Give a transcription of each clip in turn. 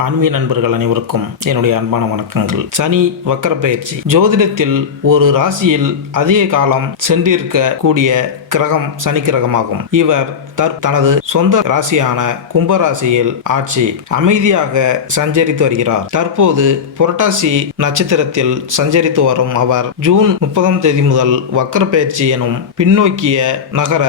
ஆன்மீக நண்பர்கள் அனைவருக்கும் என்னுடைய அன்பான வணக்கங்கள். சனி வக்கர பயிற்சி ஜோதிடத்தில் ஒரு ராசியில் அதிக காலம் சென்றிருக்க கூடிய கிரகம் சனி கிரகமாகும். இவர் தனது சொந்த ராசியான கும்பராசியில் ஆட்சி அமைதியாக சஞ்சரித்து வருகிறார். தற்போது புரட்டாசி நட்சத்திரத்தில் சஞ்சரித்து வரும் அவர் ஜூன் 30 முதல் வக்கர பயிற்சி எனும் பின்னோக்கிய நகர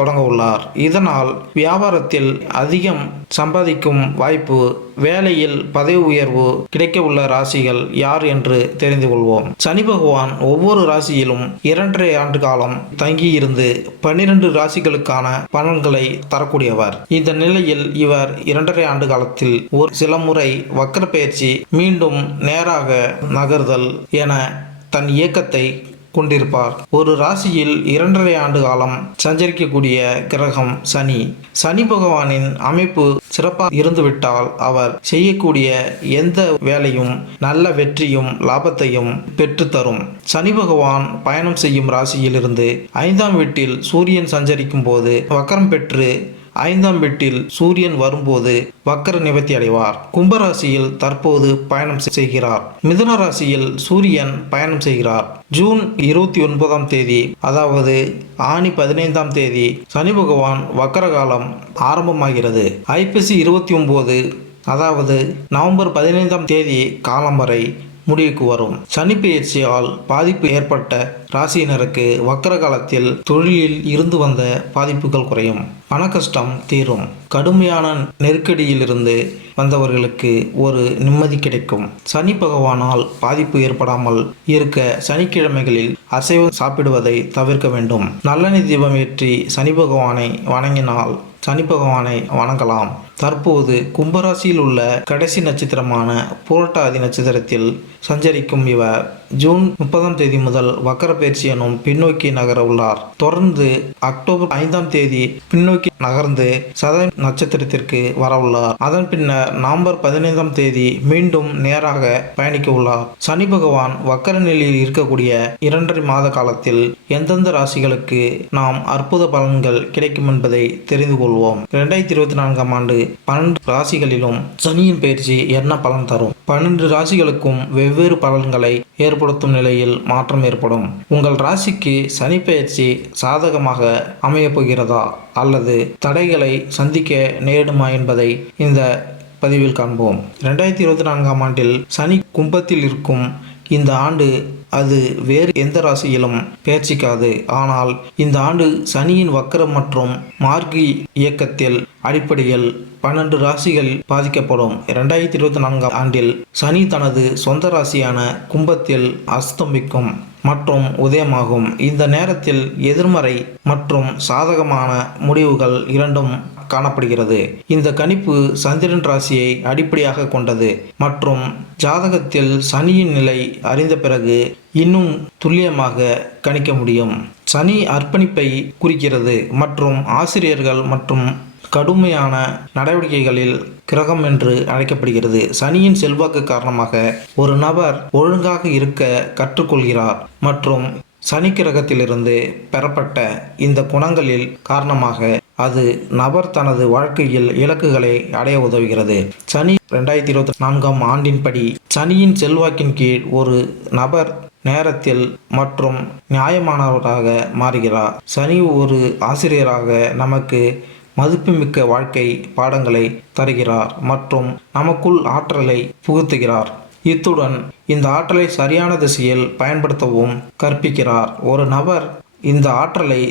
தொடங்க உள்ளார். இதனால் வியாபாரத்தில் அதிகம் சம்பாதிக்கும் வாய்ப்பு, வேலையில் பதவி உயர்வு கிடைக்க உள்ள ராசிகள் யார் என்று தெரிந்து கொள்வோம். சனி பகவான் ஒவ்வொரு ராசியிலும் 2.5 ஆண்டு காலம் தங்கியிருந்து 12 ராசிகளுக்கான பலன்களை தரக்கூடியவர். இந்த நிலையில் இவர் 2.5 ஆண்டு காலத்தில் ஒரு சில முறை வக்கர பயிற்சி, மீண்டும் நேராக நகர்தல் என தன் இயக்கத்தை கொண்டிருப்பார். ஒரு ராசியில் 2.5 ஆண்டு காலம் சஞ்சரிக்கக்கூடிய கிரகம் சனி. சனி பகவானின் அமைப்பு சிறப்பாக இருந்துவிட்டால் அவர் செய்யக்கூடிய எந்த வேலையும் நல்ல வெற்றியும் லாபத்தையும் பெற்றுத்தரும். சனி பகவான் பயணம் செய்யும் ராசியிலிருந்து 5ஆம் வீட்டில் சூரியன் சஞ்சரிக்கும் போது வக்கரம் பெற்று 5ஆம் வீட்டில் சூரியன் வரும்போது வக்கர நிவர்த்தி அடைவார். கும்பராசியில் தற்போது பயணம் செய்கிறார். மிதுன ராசியில் சூரியன் பயணம் செய்கிறார். ஜூன் 29ஆம் தேதி, அதாவது ஆனி 15ஆம் தேதி சனி பகவான் வக்கர காலம் ஆரம்பமாகிறது. ஐப்பசி 29, அதாவது நவம்பர் 15ஆம் தேதி காலம் வரை முடிவுக்கு வரும். சனி பெயர்ச்சியால் பாதிப்பு ஏற்பட்ட ராசியினருக்கு வக்கர காலத்தில் தொழிலில் இருந்து வந்த பாதிப்புகள் குறையும், பண கஷ்டம் தீரும், கடுமையான நெருக்கடியிலிருந்து வந்தவர்களுக்கு ஒரு நிம்மதி கிடைக்கும். சனி பகவானால் பாதிப்பு ஏற்படாமல் இருக்க சனிக்கிழமைகளில் அசைவம் சாப்பிடுவதை தவிர்க்க வேண்டும். நல்லெண்ணெய் தீபம் ஏற்றி சனி பகவானை வணங்கினால் சனி பகவானை வணங்கலாம். தற்போது கும்பராசியில் உள்ள கடைசி நட்சத்திரமான புரட்டாதி நட்சத்திரத்தில் சஞ்சரிக்கும் இவர் ஜூன் 30ஆம் தேதி முதல் வக்கர பயிற்சி எனும் பின்னோக்கி நகர உள்ளார். தொடர்ந்து அக்டோபர் 5ஆம் தேதி பின்னோக்கி நகர்ந்து சதய நட்சத்திரத்திற்கு வர உள்ளார். அதன் பின்னர் நவம்பர் 15ஆம் தேதி மீண்டும் நேராக பயணிக்க உள்ளார். சனி பகவான் வக்கர நிலையில் இருக்கக்கூடிய 2.5 மாத காலத்தில் எந்தெந்த ராசிகளுக்கு நாம் அற்புத பலன்கள் கிடைக்கும் என்பதை தெரிந்து கொள்வோம். 2024ஆம் ஆண்டு 12 ராசிகளிலும் சனியின் பயிற்சி என்ன பலன் தரும்? 12 ராசிகளுக்கும் வெவ்வேறு பலன்களை ஏற்படுத்தும் நிலையில் மாற்றம் ஏற்படும். உங்கள் ராசிக்கு சனி பயிற்சி சாதகமாக அமையப் போகிறதா அல்லது தடைகளை சந்திக்க நேரிடுமா என்பதை இந்த பதிவில் காண்போம். 2024ஆம் ஆண்டில் சனி கும்பத்தில் இருக்கும் இந்த ஆண்டு அது வேறு எந்த ராசியிலும் பெயர்ச்சிக்காது. ஆனால் இந்த ஆண்டு சனியின் வக்கரம் மற்றும் மார்கி இயக்கத்தில் அடிப்படையில் 12 ராசிகள் பாதிக்கப்படும். 2024ஆம் ஆண்டில் சனி தனது சொந்த ராசியான கும்பத்தில் அஸ்தமிக்கும் மற்றும் உதயமாகும். இந்த நேரத்தில் எதிர்மறை மற்றும் சாதகமான முடிவுகள் இரண்டும் காணப்படுகிறது. இந்த கணிப்பு சந்திரன் ராசியை அடிப்படையாக கொண்டது மற்றும் ஜாதகத்தில் சனியின் நிலை அறிந்த பிறகு இன்னும் துல்லியமாக கணிக்க முடியும். சனி அர்ப்பணிப்பை குறிக்கிறது மற்றும் ஆசிரியர்கள் மற்றும் கடுமையான நடவடிக்கைகளில் கிரகம் என்று அழைக்கப்படுகிறது. சனியின் செல்வாக்கு காரணமாக ஒரு நபர் ஒழுங்காக இருக்க கற்றுக்கொள்கிறார் மற்றும் சனி கிரகத்திலிருந்து பெறப்பட்ட இந்த குணங்களில் காரணமாக அது நபர் தனது வாழ்க்கையில் இலக்குகளை அடைய உதவுகிறது. சனி 2024ஆம் ஆண்டின்படி சனியின் செல்வாக்கின் கீழ் ஒரு நபர் நேரத்தில் மற்றும் நியாயமானவராக மாறுகிறார். சனி ஒரு ஆசிரியராக நமக்கு மதிப்புமிக்க வாழ்க்கை பாடங்களை தருகிறார் மற்றும் நமக்குள் ஆற்றலை புகுத்துகிறார். இத்துடன் இந்த ஆற்றலை சரியான திசையில் பயன்படுத்தவும் கற்பிக்கிறார். ஒரு நபர் இந்த ஆற்றலை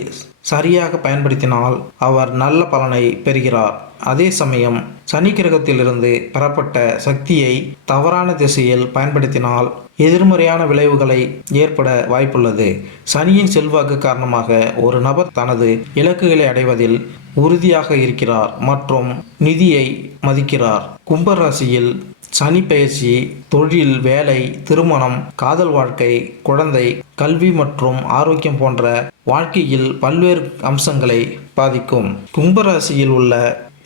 சரியாக பயன்படுத்தினால் அவர் நல்ல பலனை பெறுகிறார். அதே சமயம் சனி கிரகத்திலிருந்து பெறப்பட்ட சக்தியை தவறான திசையில் பயன்படுத்தினால் எதிர்மறையான விளைவுகளை ஏற்பட வாய்ப்புள்ளது. சனியின் செல்வாக்கு காரணமாக ஒரு நபர் தனது இலக்குகளை அடைவதில் உறுதியாக இருக்கிறார் மற்றும் நிதியை மதிக்கிறார். கும்பராசியில் சனி பயிற்சி தொழில், வேலை, திருமணம், காதல் வாழ்க்கை, குழந்தை, கல்வி மற்றும் ஆரோக்கியம் போன்ற வாழ்க்கையில் பல்வேறு அம்சங்களை பாதிக்கும். கும்பராசியில் உள்ள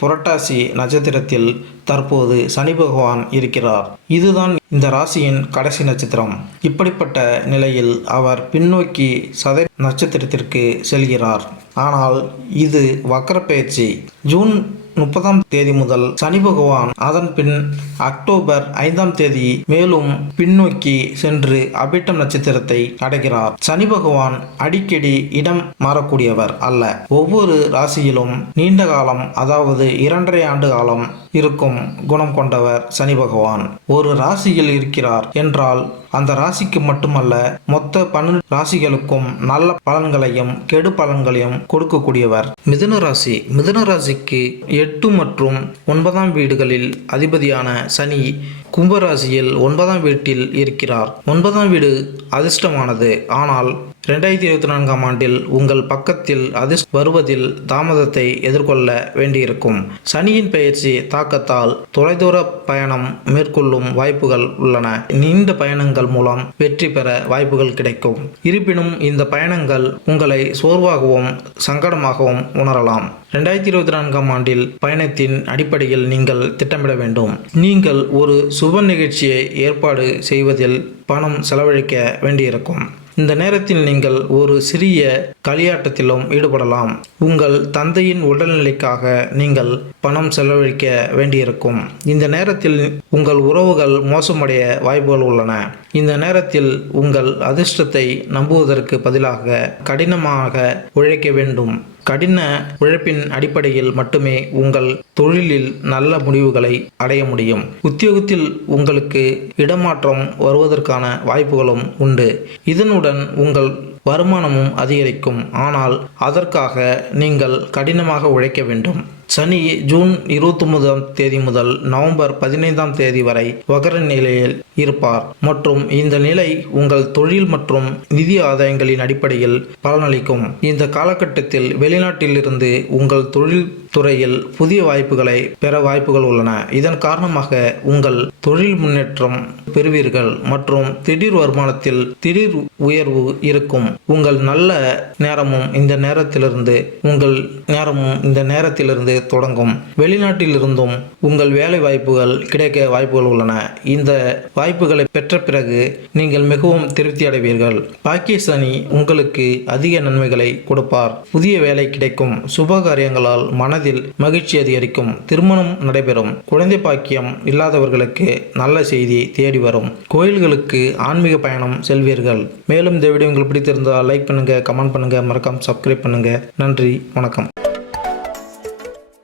புரட்டாசி நட்சத்திரத்தில் தற்போது சனி பகவான் இருக்கிறார். இதுதான் இந்த ராசியின் கடைசி நட்சத்திரம். இப்படிப்பட்ட நிலையில் அவர் பின்னோக்கி சதய நட்சத்திரத்திற்கு செல்கிறார். ஆனால் இது வக்கர பயிற்சி. ஜூன் 30ஆம் தேதி முதல் சனி பகவான் அதன் பின் அக்டோபர் 5ஆம் தேதி மேலும் பின்னோக்கி சென்று அபிட்டம் நட்சத்திரத்தை அடைகிறார். சனி பகவான் அடிக்கடி இடம் மாறக்கூடியவர் அல்ல. ஒவ்வொரு ராசியிலும் நீண்ட காலம், அதாவது 2.5 ஆண்டு காலம் இருக்கும் குணம் கொண்டவர் சனி பகவான். ஒரு ராசியில் இருக்கிறார் என்றால் அந்த ராசிக்கு மட்டுமல்ல, மொத்த 12 ராசிகளுக்கும் நல்ல பலன்களையும் கெடு பலன்களையும் கொடுக்கக்கூடியவர். மிதுன ராசி. மிதுன ராசிக்கு 8 மற்றும் 9ஆம் வீடுகளில் அதிபதியான சனி கும்பராசியில் 9ஆம் வீட்டில் இருக்கிறார். 9ஆம் வீடு அதிர்ஷ்டமானது. ஆனால் 2024ஆம் ஆண்டில் உங்கள் பக்கத்தில் அதிர்ஷ்டம் வருவதில் தாமதத்தை எதிர்கொள்ள வேண்டியிருக்கும். சனியின் பெயர்ச்சி தாக்கத்தால் தொலைதூர பயணம் மேற்கொள்ளும் வாய்ப்புகள் உள்ளன. நீண்ட பயணங்கள் மூலம் வெற்றி பெற வாய்ப்புகள் கிடைக்கும். இருப்பினும் இந்த பயணங்கள் உங்களை சோர்வாகவும் சங்கடமாகவும் உணரலாம். 2024ஆம் ஆண்டில் பயணத்தின் அடிப்படையில் நீங்கள் திட்டமிட வேண்டும். நீங்கள் ஒரு சுப நிகழ்ச்சியை ஏற்பாடு செய்வதில் பணம் செலவழிக்க வேண்டியிருக்கும். இந்த நேரத்தில் நீங்கள் ஒரு சிறிய களியாட்டத்திலும் ஈடுபடலாம். உங்கள் தந்தையின் உடல்நிலைக்காக நீங்கள் பணம் செலவழிக்க வேண்டியிருக்கும். இந்த நேரத்தில் உங்கள் உறவுகள் மோசமடைய வாய்ப்புகள் உள்ளன. இந்த நேரத்தில் உங்கள் அதிர்ஷ்டத்தை நம்புவதற்கு பதிலாக கடினமாக உழைக்க வேண்டும். கடின உழைப்பின் அடிப்படையில் மட்டுமே உங்கள் தொழிலில் நல்ல முடிவுகளை அடைய முடியும். உத்தியோகத்தில் உங்களுக்கு இடமாற்றம் வருவதற்கான வாய்ப்புகளும் உண்டு. இதனுடன் உங்கள் வருமானமும் அதிகரிக்கும். ஆனால் அதற்காக நீங்கள் கடினமாக உழைக்க வேண்டும். சனி ஜூன் 29ஆம் தேதி முதல் நவம்பர் 15ஆம் தேதி வரை வகர நிலையில் இருப்பார் மற்றும் இந்த நிலை உங்கள் தொழில் மற்றும் நிதி ஆதாயங்களின் அடிப்படையில் பலனளிக்கும். இந்த காலகட்டத்தில் வெளிநாட்டிலிருந்து உங்கள் தொழில் துறையில் புதிய வாய்ப்புகளை பெற வாய்ப்புகள் உள்ளன. இதன் காரணமாக உங்கள் தொழில் முன்னேற்றம் பெறுவீர்கள் மற்றும் திடீர் வருமானத்தில் திடீர் உயர்வு இருக்கும். உங்கள் நல்ல நேரமும் இந்த நேரத்திலிருந்து தொடங்கும். வெளிநாட்டில் இருந்தும் உங்கள் வேலை வாய்ப்புகள் கிடைக்க வாய்ப்புகள் உள்ளன. இந்த வாய்ப்புகளை பெற்ற பிறகு நீங்கள் மிகவும் திருப்தி அடைவீர்கள். பாக்கிய சனி உங்களுக்கு அதிக நன்மைகளை கொடுப்பார். புதிய வேலை கிடைக்கும். சுப காரியங்களால் மனதில் மகிழ்ச்சி அதிகரிக்கும். திருமணம் நடைபெறும். குழந்தை பாக்கியம் இல்லாதவர்களுக்கு நல்ல செய்தி தேடி வரும். கோயில்களுக்கு ஆன்மீக பயணம் செல்வீர்கள். மேலும் இந்த வீடியோ உங்களுக்கு பிடித்திருந்தால் லைக் பண்ணுங்க, கமெண்ட் பண்ணுங்க, மறக்காம சப்ஸ்கிரைப் பண்ணுங்க. நன்றி, வணக்கம்.